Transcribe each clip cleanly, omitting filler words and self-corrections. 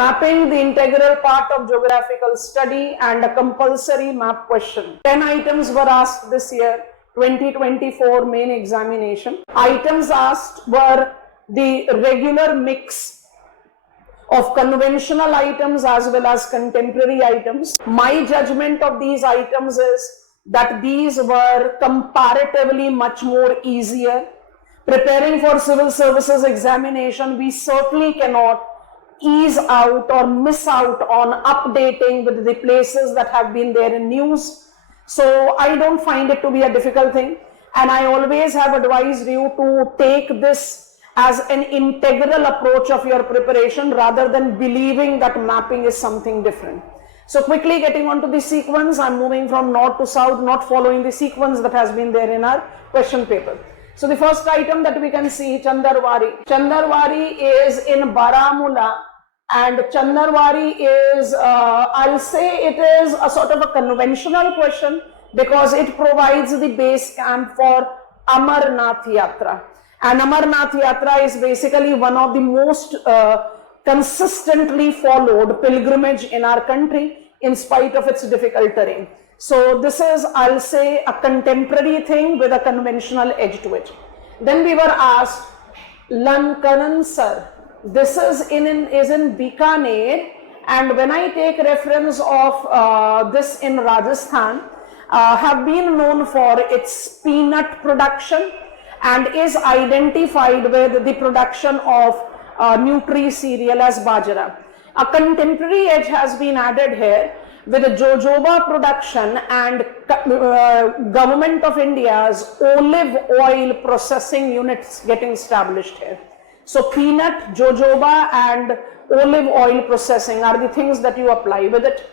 mapping the integral part of geographical study and a compulsory map question. 10 items were asked this year, 2024 main examination. Items asked were the regular mix of conventional items as well as contemporary items. My judgment of these items is that these were comparatively much more easier. Preparing for civil services examination, we certainly cannot ease out or miss out on updating with the places that have been there in news. So I don't find it to be a difficult thing, and I always have advised you to take this as an integral approach of your preparation rather than believing that mapping is something different. So quickly getting on to the sequence, I'm moving from north to south, not following the sequence that has been there in our question paper. So the first item that we can see, Chandarwari. Chandarwari is in Baramulla, and Chandarwari is, I'll say it is a sort of a conventional question because it provides the base camp for Amarnath Yatra. And Amarnath Yatra is basically one of the most consistently followed pilgrimage in our country in spite of its difficult terrain. So this is, I'll say, a contemporary thing with a conventional edge to it. Then we were asked, Lankaran Sar. This is in Bikaner, and when I take reference of this in Rajasthan, have been known for its peanut production and is identified with the production of nutri cereal as bajra. A contemporary edge has been added here with the jojoba production and Government of India's olive oil processing units getting established here. So peanut, jojoba and olive oil processing are the things that you apply with it.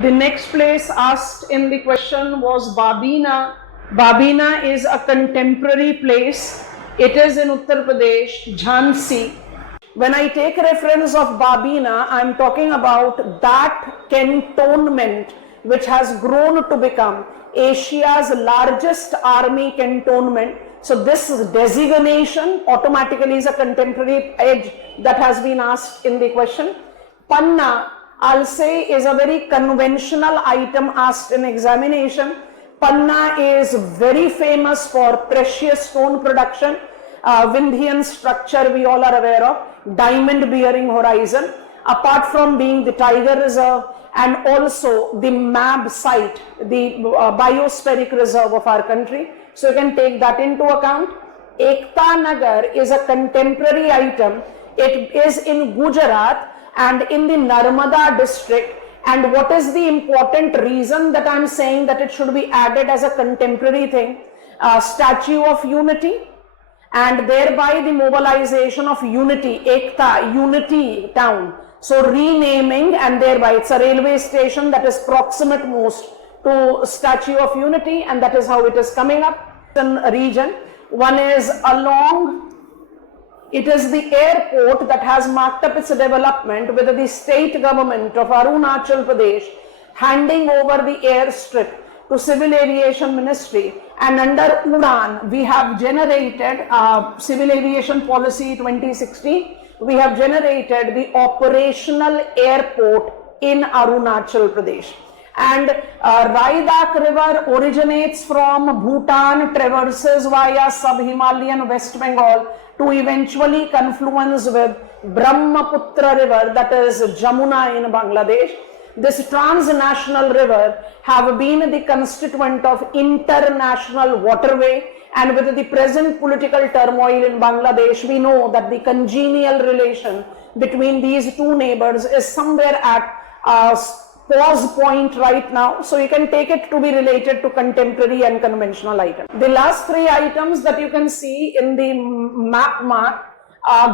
The next place asked in the question was Babina. Babina is a contemporary place. It is in Uttar Pradesh, Jhansi. When I take reference of Babina, I am talking about that cantonment which has grown to become Asia's largest army cantonment. So this designation automatically is a contemporary edge that has been asked in the question. Panna, I'll say, is a very conventional item asked in examination. Panna is very famous for precious stone production. Vindhyan structure we all are aware of, diamond bearing horizon, apart from being the tiger reserve and also the MAB site, the biospheric reserve of our country. So you can take that into account. Ekta Nagar is a contemporary item. It is in Gujarat and in the Narmada district. And what is the important reason that I'm saying that it should be added as a contemporary thing? Statue of Unity, and thereby the mobilization of unity, Ekta, unity town. So renaming, and thereby it's a railway station that is proximate most to Statue of Unity, and that is how it is coming up in a region. One is along, it is the airport that has marked up its development with the state government of Arunachal Pradesh handing over the airstrip to Civil Aviation Ministry, and under UDAN we have generated Civil Aviation Policy 2016, we have generated the operational airport in Arunachal Pradesh. And Raidak River originates from Bhutan, traverses via sub-Himalayan West Bengal to eventually confluence with Brahmaputra River, that is Jamuna in Bangladesh. This transnational river have been the constituent of international waterway, and with the present political turmoil in Bangladesh, we know that the congenial relation between these two neighbors is somewhere at a pause point right now. So you can take it to be related to contemporary and conventional items. The last three items that you can see in the map mark,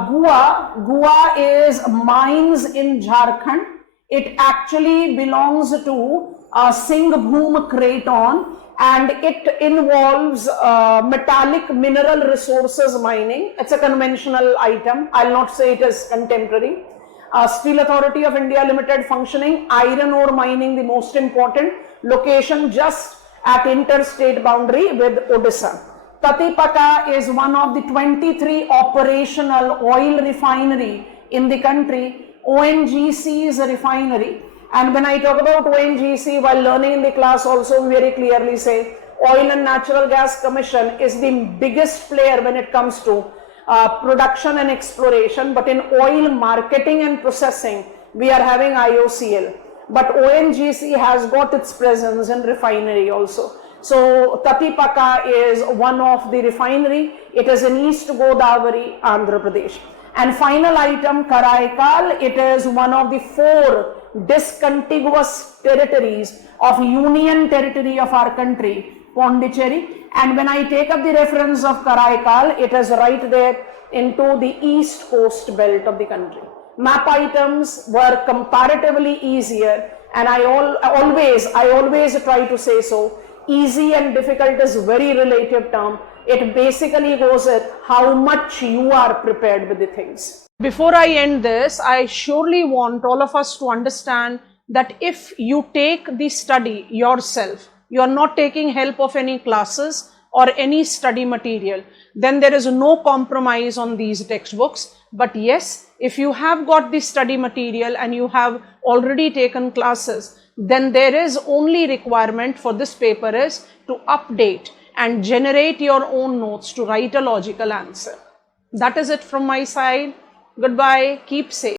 Gua is mines in Jharkhand. It actually belongs to Singhbhum Craton, and it involves metallic mineral resources mining. It's a conventional item. I'll not say it is contemporary. Steel Authority of India Limited functioning, iron ore mining the most important, location just at interstate boundary with Odisha. Tatipaka is one of the 23 operational oil refinery in the country. ONGC is a refinery. And when I talk about ONGC, while learning in the class also we very clearly say Oil and Natural Gas Commission is the biggest player when it comes to production and exploration, but in oil marketing and processing, we are having IOCL. But ONGC has got its presence in refinery also. So Tatipaka is one of the refinery. It is in East Godavari, Andhra Pradesh. And final item, Karaikal, it is one of the 4 discontiguous territories of Union Territory of our country, Pondicherry. And when I take up the reference of Karaikal, it is right there into the east coast belt of the country. Map items were comparatively easier, and I always try to say so. Easy and difficult is very relative term. It basically goes with how much you are prepared with the things. Before I end this, I surely want all of us to understand that if you take the study yourself, you are not taking help of any classes or any study material, then there is no compromise on these textbooks. But yes, if you have got the study material and you have already taken classes, then there is only requirement for this paper is to update and generate your own notes to write a logical answer. That is it from my side. Goodbye. Keep safe.